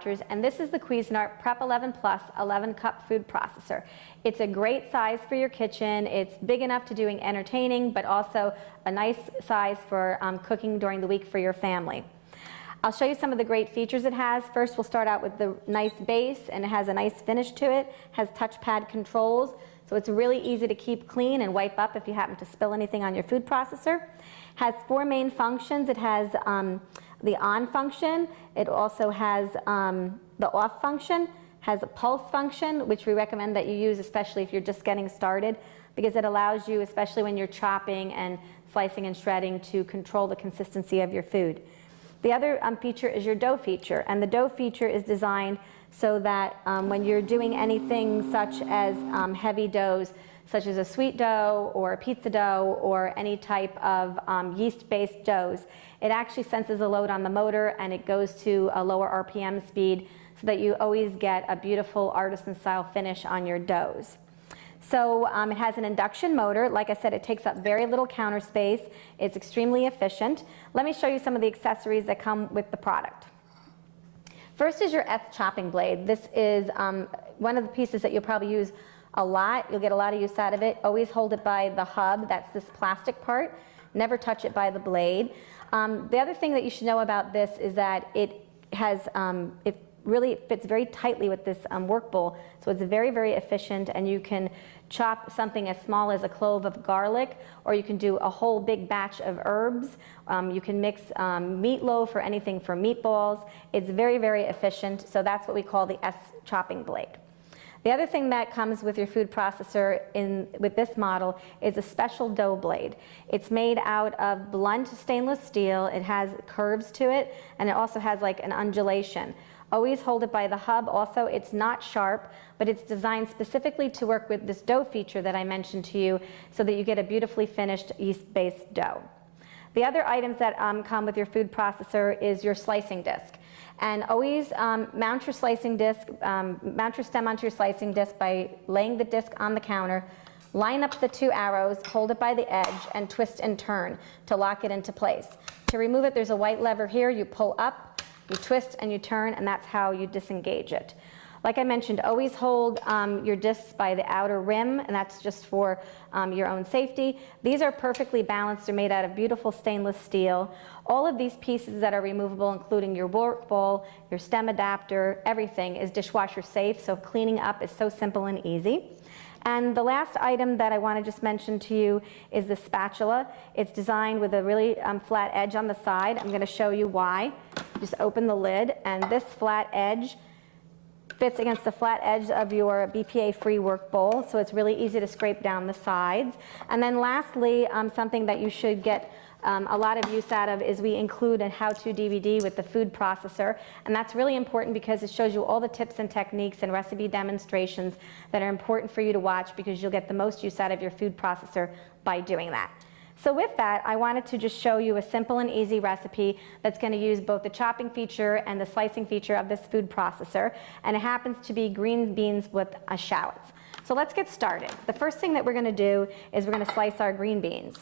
Rogers, and this is the Cuisinart Prep 11 Plus 11 cup food processor. It's a great size for your kitchen. It's big enough to doing entertaining, but also a nice size for cooking during the week for your family. I'll show you some of the great features it has. First, we'll start out with the nice base, and it has a nice finish to it. It has touchpad controls, so it's really easy to keep clean and wipe up if you happen to spill anything on your food processor. It has 4 main functions. It has the on function. It also has the off function, has a pulse function, which we recommend that you use, especially if you're just getting started, because it allows you, especially when you're chopping and slicing and shredding, to control the consistency of your food. The other feature is your dough feature, and the dough feature is designed so that when you're doing anything such as heavy doughs, such as a sweet dough or a pizza dough or any type of yeast-based doughs, it actually senses a load on the motor and it goes to a lower RPM speed so that you always get a beautiful artisan-style finish on your doughs. So it has an induction motor. Like I said, it takes up very little counter space. It's extremely efficient. Let me show you some of the accessories that come with the product. First is your chopping blade. This is one of the pieces that you'll probably use a lot. You'll get a lot of use out of it. Always hold it by the hub. That's this plastic part. Never touch it by the blade. The other thing that you should know about this is that it has, it really fits very tightly with this work bowl. So it's very, very efficient, and you can chop something as small as a clove of garlic, or you can do a whole big batch of herbs. You can mix meatloaf or anything for meatballs. It's very, very efficient. So that's what we call the chopping blade. The other thing that comes with your food processor with this model is a special dough blade. It's made out of blunt stainless steel. It has curves to it, and it also has like an undulation. Always hold it by the hub. Also, it's not sharp, but it's designed specifically to work with this dough feature that I mentioned to you so that you get a beautifully finished yeast-based dough. The other items that come with your food processor is your slicing disc. And always mount your slicing disc, mount your stem onto your slicing disc by laying the disc on the counter. Line up the 2 arrows, hold it by the edge, and twist and turn to lock it into place. To remove it, there's a white lever here. You pull up, you twist, and you turn, and that's how you disengage it. Like I mentioned, always hold your discs by the outer rim, and that's just for your own safety. These are perfectly balanced. They're made out of beautiful stainless steel. All of these pieces that are removable, including your work bowl, your stem adapter, everything is dishwasher safe, so cleaning up is so simple and easy. And the last item that I want to just mention to you is the spatula. It's designed with a really flat edge on the side. I'm going to show you why. Just open the lid, and this flat edge fits against the flat edge of your BPA-free work bowl, so it's really easy to scrape down the sides. And then lastly, something that you should get a lot of use out of is we include a how-to DVD with the food processor, and that's really important because it shows you all the tips and techniques and recipe demonstrations that are important for you to watch, because you'll get the most use out of your food processor by doing that. So with that, I wanted to just show you a simple and easy recipe that's going to use both the chopping feature and the slicing feature of this food processor, and it happens to be green beans with shallots. So let's get started. The first thing that we're going to do is we're going to slice our green beans.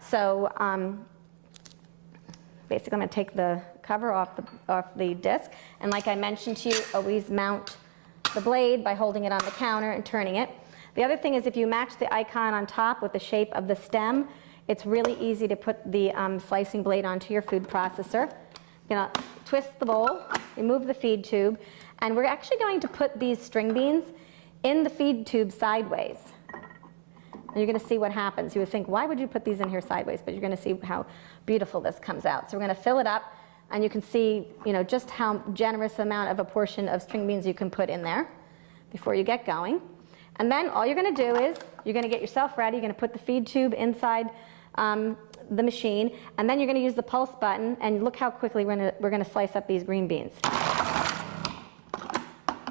So basically I'm going to take the cover off the disc, and like I mentioned to you, always mount the blade by holding it on the counter and turning it. The other thing is, if you match the icon on top with the shape of the stem, it's really easy to put the slicing blade onto your food processor. You're going to twist the bowl, remove the feed tube, and we're actually going to put these string beans in the feed tube sideways. And you're going to see what happens. You would think, why would you put these in here sideways? But you're going to see how beautiful this comes out. So we're going to fill it up, and you can see, just how generous amount of a portion of string beans you can put in there before you get going. And then all you're going to do is you're going to get yourself ready. You're going to put the feed tube inside the machine, and then you're going to use the pulse button, and look how quickly we're going to slice up these green beans.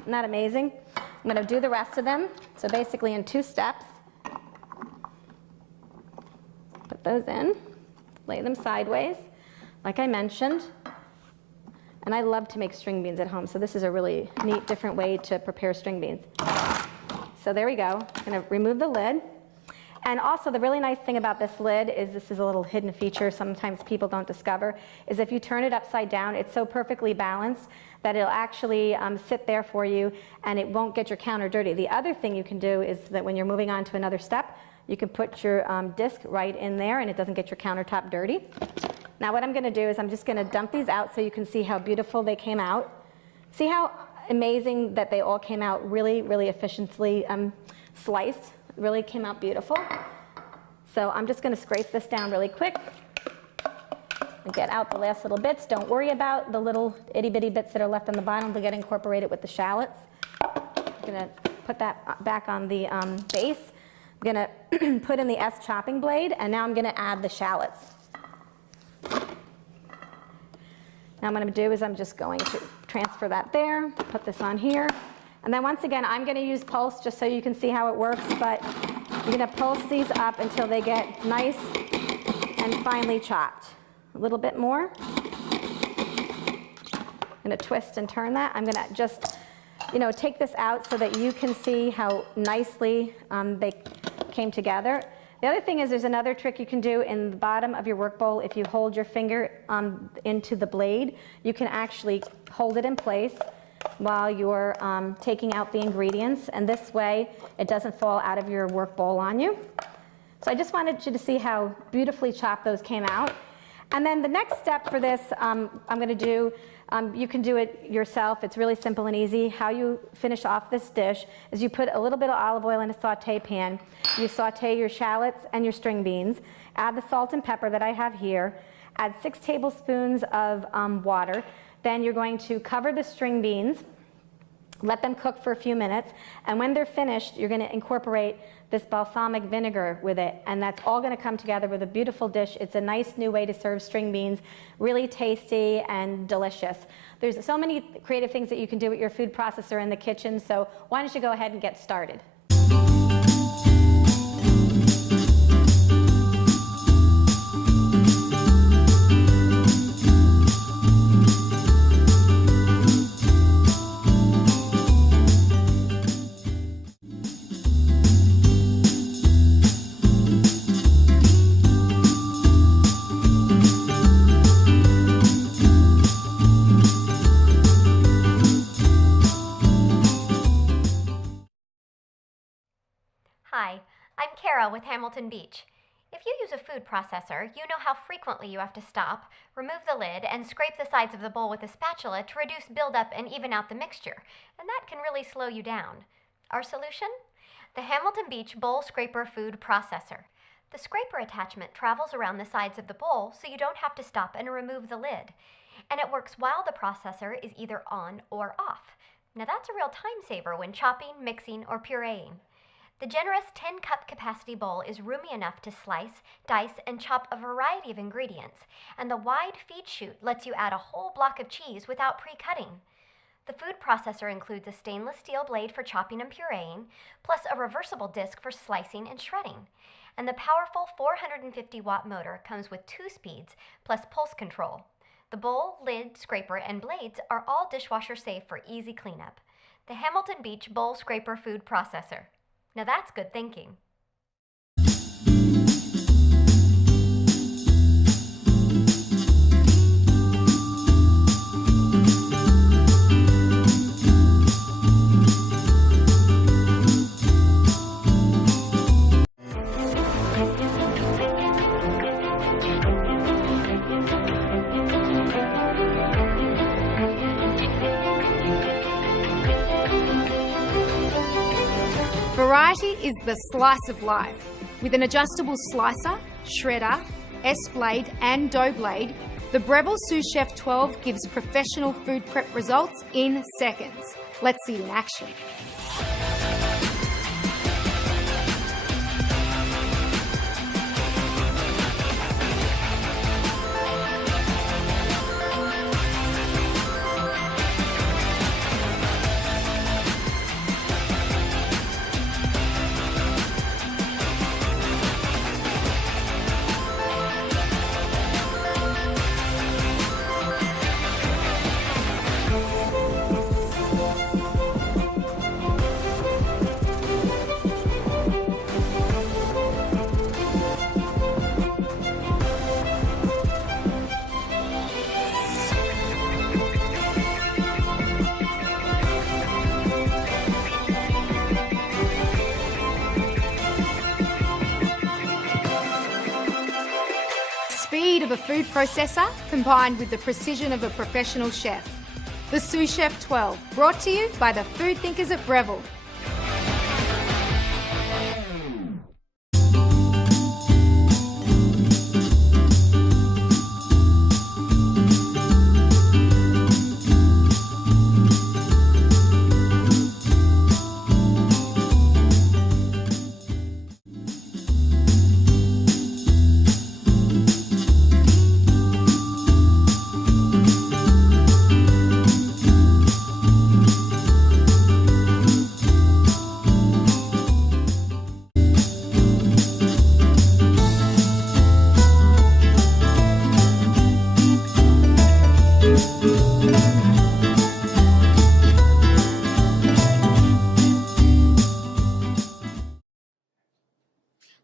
Isn't that amazing? I'm going to do the rest of them. So basically in 2 steps. Put those in, lay them sideways, like I mentioned. And I love to make string beans at home, so this is a really neat, different way to prepare string beans. So there we go. I'm going to remove the lid. And also, the really nice thing about this lid is, this is a little hidden feature sometimes people don't discover, is if you turn it upside down, it's so perfectly balanced that it'll actually sit there for you and it won't get your counter dirty. The other thing you can do is that when you're moving on to another step, you can put your disc right in there and it doesn't get your countertop dirty. Now what I'm going to do is I'm just going to dump these out so you can see how beautiful they came out. See how amazing that they all came out really, really efficiently sliced. Really came out beautiful. So I'm just going to scrape this down really quick and get out the last little bits. Don't worry about the little itty bitty bits that are left on the bottom. They'll get incorporated with the shallots. I'm going to put that back on the base. I'm going to put in the S chopping blade, and now I'm going to add the shallots. Now what I'm going to do is I'm just going to transfer that there, put this on here. And then once again, I'm going to use pulse just so you can see how it works, but you're going to pulse these up until they get nice and finely chopped. A little bit more. I'm going to twist and turn that. I'm going to just, take this out so that you can see how nicely they came together. The other thing is there's another trick you can do in the bottom of your work bowl. If you hold your finger into the blade, you can actually hold it in place while you're taking out the ingredients, and this way it doesn't fall out of your work bowl on you. So I just wanted you to see how beautifully chopped those came out. And then the next step for this, I'm going to do, you can do it yourself. It's really simple and easy. How you finish off this dish is you put a little bit of olive oil in a saute pan. You saute your shallots and your string beans. Add the salt and pepper that I have here. Add 6 tablespoons of water. Then you're going to cover the string beans, let them cook for a few minutes, and when they're finished, you're going to incorporate this balsamic vinegar with it, and that's all going to come together with a beautiful dish. It's a nice new way to serve string beans, really tasty and delicious. There's so many creative things that you can do with your food processor in the kitchen, so why don't you go ahead and get started. Hi, I'm Kara with Hamilton Beach. If you use a food processor, you know how frequently you have to stop, remove the lid, and scrape the sides of the bowl with a spatula to reduce buildup and even out the mixture, and that can really slow you down. Our solution? The Hamilton Beach Bowl Scraper Food Processor. The scraper attachment travels around the sides of the bowl so you don't have to stop and remove the lid, and it works while the processor is either on or off. Now that's a real time saver when chopping, mixing, or pureeing. The generous 10-cup capacity bowl is roomy enough to slice, dice, and chop a variety of ingredients, and the wide feed chute lets you add a whole block of cheese without pre-cutting. The food processor includes a stainless steel blade for chopping and pureeing, plus a reversible disc for slicing and shredding. And the powerful 450-watt motor comes with 2 speeds, plus pulse control. The bowl, lid, scraper, and blades are all dishwasher safe for easy cleanup. The Hamilton Beach Bowl Scraper Food Processor. Now that's good thinking. Variety is the slice of life. With an adjustable slicer, shredder, S-blade and dough blade, the Breville Sous Chef 12 gives professional food prep results in seconds. Let's see it in action. of a food processor combined with the precision of a professional chef. The Sous Chef 12, brought to you by the food thinkers at Breville.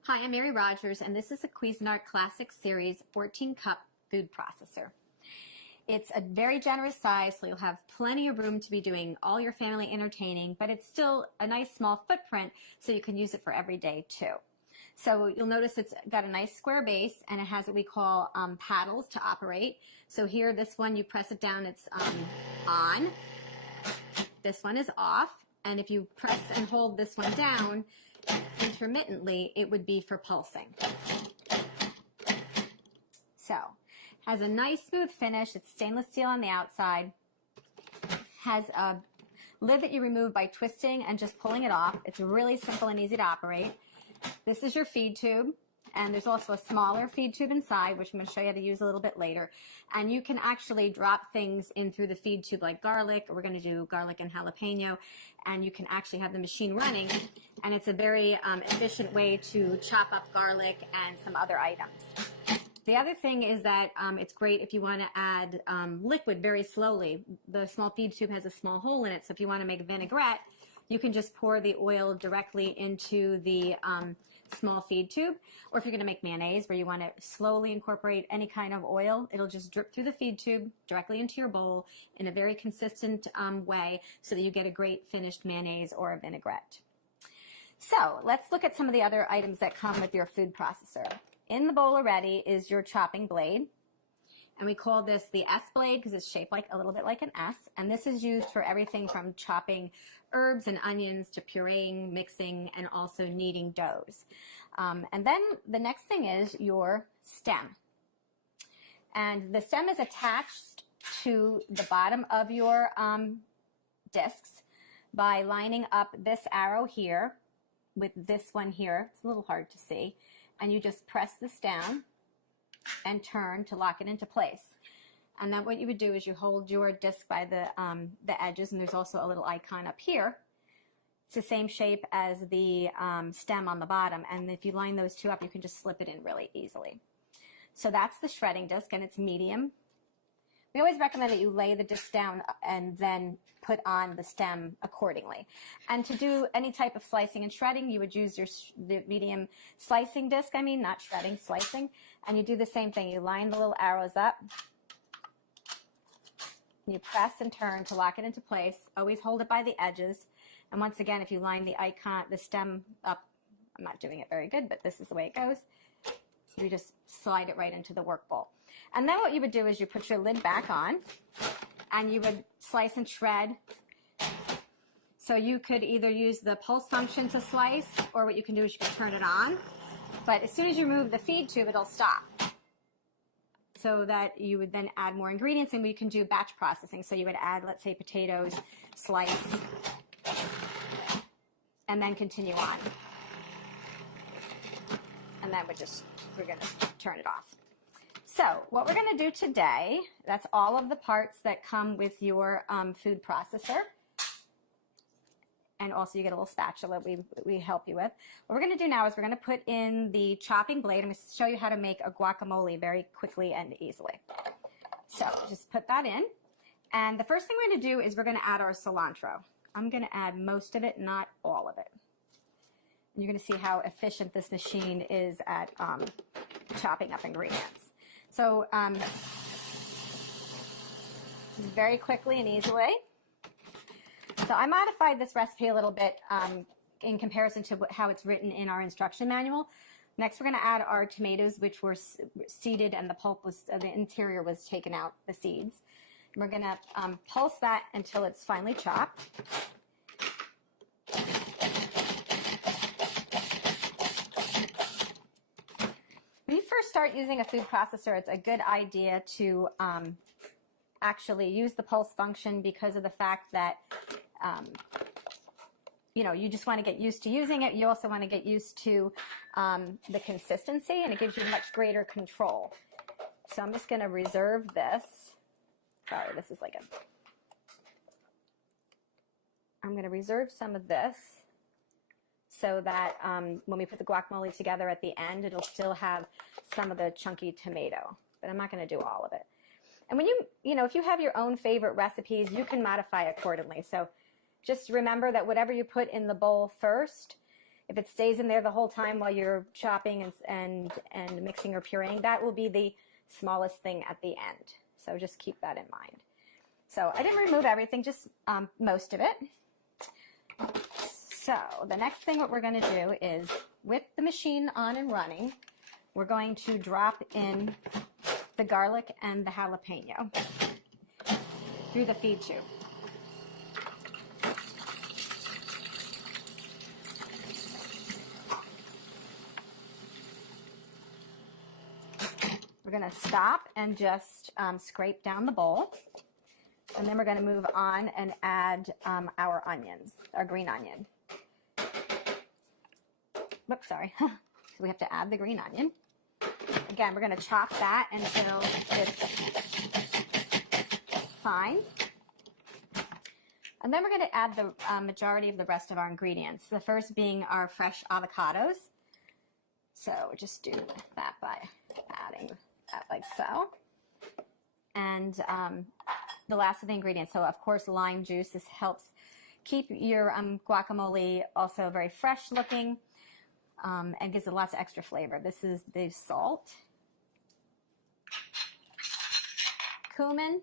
Hi, I'm Mary Rogers, and this is a Cuisinart Classic Series 14-cup food processor. It's a very generous size, so you'll have plenty of room to be doing all your family entertaining, but it's still a nice small footprint, so you can use it for every day too. So you'll notice it's got a nice square base, and it has what we call paddles to operate. So here, this one, you press it down, it's on. This one is off, and if you press and hold this one down, intermittently, it would be for pulsing. So, has a nice smooth finish. It's stainless steel on the outside. Has a lid that you remove by twisting and just pulling it off. It's really simple and easy to operate. This is your feed tube, and there's also a smaller feed tube inside, which I'm going to show you how to use a little bit later. And you can actually drop things in through the feed tube like garlic, or we're going to do garlic and jalapeno, and you can actually have the machine running, and it's a very efficient way to chop up garlic and some other items. The other thing is that it's great if you want to add liquid very slowly. The small feed tube has a small hole in it, so if you want to make vinaigrette, you can just pour the oil directly into the small feed tube. Or if you're going to make mayonnaise where you want to slowly incorporate any kind of oil, it'll just drip through the feed tube directly into your bowl in a very consistent way so that you get a great finished mayonnaise or a vinaigrette. So let's look at some of the other items that come with your food processor. In the bowl already is your chopping blade. And we call this the S blade because it's shaped like a little bit like an S. And this is used for everything from chopping herbs and onions to pureeing, mixing, and also kneading doughs. And then the next thing is your stem. And the stem is attached to the bottom of your discs by lining up this arrow here with this one here. It's a little hard to see. And you just press this down and turn to lock it into place. And then what you would do is you hold your disc by the edges, and there's also a little icon up here. It's the same shape as the stem on the bottom, and if you line those two up, you can just slip it in really easily. So that's the shredding disc, and it's medium. We always recommend that you lay the disc down and then put on the stem accordingly. And to do any type of slicing and shredding, you would use the medium slicing disc, not shredding, slicing. And you do the same thing. You line the little arrows up. You press and turn to lock it into place. Always hold it by the edges. And once again, if you line the stem up, I'm not doing it very good, but this is the way it goes. You just slide it right into the work bowl. And then what you would do is you put your lid back on, and you would slice and shred. So you could either use the pulse function to slice, or what you can do is you can turn it on. But as soon as you remove the feed tube, it'll stop. So that you would then add more ingredients, and we can do batch processing. So you would add, let's say, potatoes, slice, and then continue on. And then we're going to turn it off. So what we're going to do today, that's all of the parts that come with your food processor. And also you get a little spatula we help you with. What we're going to do now is we're going to put in the chopping blade. I'm going to show you how to make a guacamole very quickly and easily. So just put that in. And the first thing we're going to do is we're going to add our cilantro. I'm going to add most of it, not all of it. And you're going to see how efficient this machine is at chopping up ingredients. So very quickly and easily. So I modified this recipe a little bit in comparison to how it's written in our instruction manual. Next, we're going to add our tomatoes, which were seeded and the pulp was, the interior was taken out, the seeds. And we're going to pulse that until it's finely chopped. When you first start using a food processor, it's a good idea to actually use the pulse function because of the fact that you know, you just want to get used to using it. You also want to get used to the consistency, and it gives you much greater control. So I'm just going to reserve this. Sorry, this is like a... I'm going to reserve some of this so that when we put the guacamole together at the end, it'll still have some of the chunky tomato. But I'm not going to do all of it. And when you know, if you have your own favorite recipes, you can modify accordingly. So just remember that whatever you put in the bowl first, if it stays in there the whole time while you're chopping and mixing or pureeing, that will be the smallest thing at the end. So just keep that in mind. So I didn't remove everything, just most of it. So the next thing what we're going to do is, with the machine on and running, we're going to drop in the garlic and the jalapeno through the feed tube. We're going to stop and just scrape down the bowl. And then we're going to move on and add our onions, our green onion. Whoops, sorry. So we have to add the green onion. Again, we're going to chop that until it's fine. And then we're going to add the majority of the rest of our ingredients. The first being our fresh avocados. So just do that by adding that like so. And the last of the ingredients, so of course lime juice. This helps keep your guacamole also very fresh looking and gives it lots of extra flavor. This is the salt, cumin,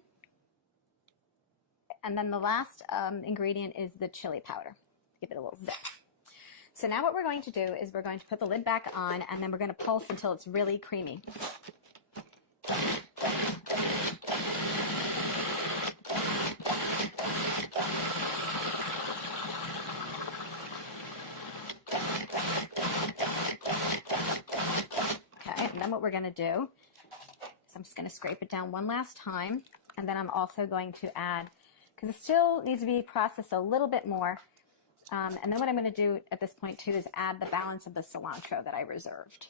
and then the last ingredient is the chili powder. Give it a little zip. So now what we're going to do is we're going to put the lid back on, and then we're going to pulse until it's really creamy. Okay, and then what we're going to do is I'm just going to scrape it down one last time, and then I'm also going to add, because it still needs to be processed a little bit more, and then what I'm going to do at this point too is add the balance of the cilantro that I reserved.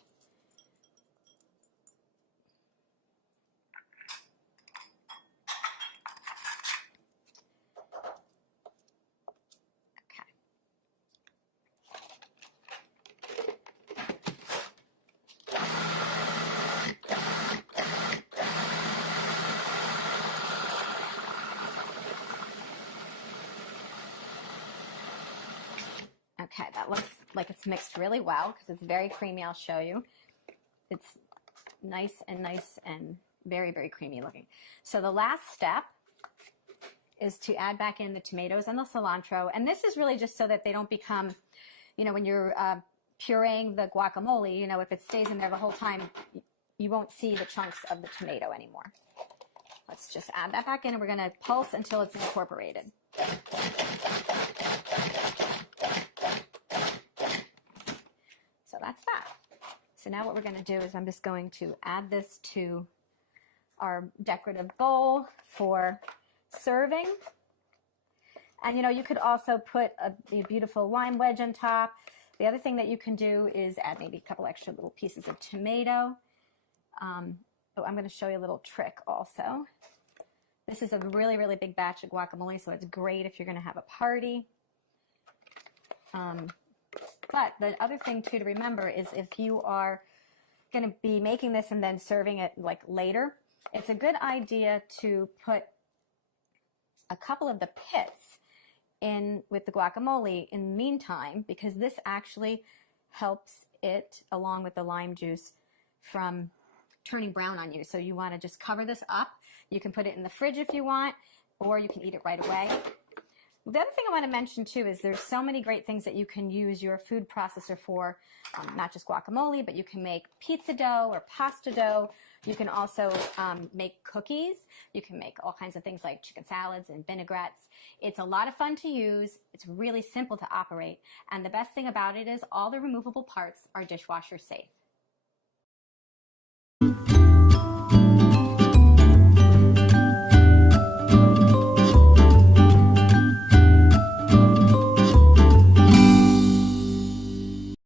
Okay, that looks like it's mixed really well because it's very creamy. I'll show you. It's nice and very, very creamy looking. So the last step is to add back in the tomatoes and the cilantro. And this is really just so that they don't become, you know, when you're pureeing the guacamole, you know, if it stays in there the whole time, you won't see the chunks of the tomato anymore. Let's just add that back in, and we're going to pulse until it's incorporated. So that's that. So now what we're going to do is I'm just going to add this to our decorative bowl for serving. And you know, you could also put a beautiful lime wedge on top. The other thing that you can do is add maybe a couple extra little pieces of tomato. Oh, I'm going to show you a little trick also. This is a really, really big batch of guacamole, so it's great if you're going to have a party. But the other thing too to remember is if you are going to be making this and then serving it like later, it's a good idea to put a couple of the pits in with the guacamole in the meantime, because this actually helps it, along with the lime juice, from turning brown on you. So you want to just cover this up. You can put it in the fridge if you want, or you can eat it right away. The other thing I want to mention too is there's so many great things that you can use your food processor for, not just guacamole, but you can make pizza dough or pasta dough. You can also make cookies. You can make all kinds of things like chicken salads and vinaigrettes. It's a lot of fun to use. It's really simple to operate. And the best thing about it is all the removable parts are dishwasher safe.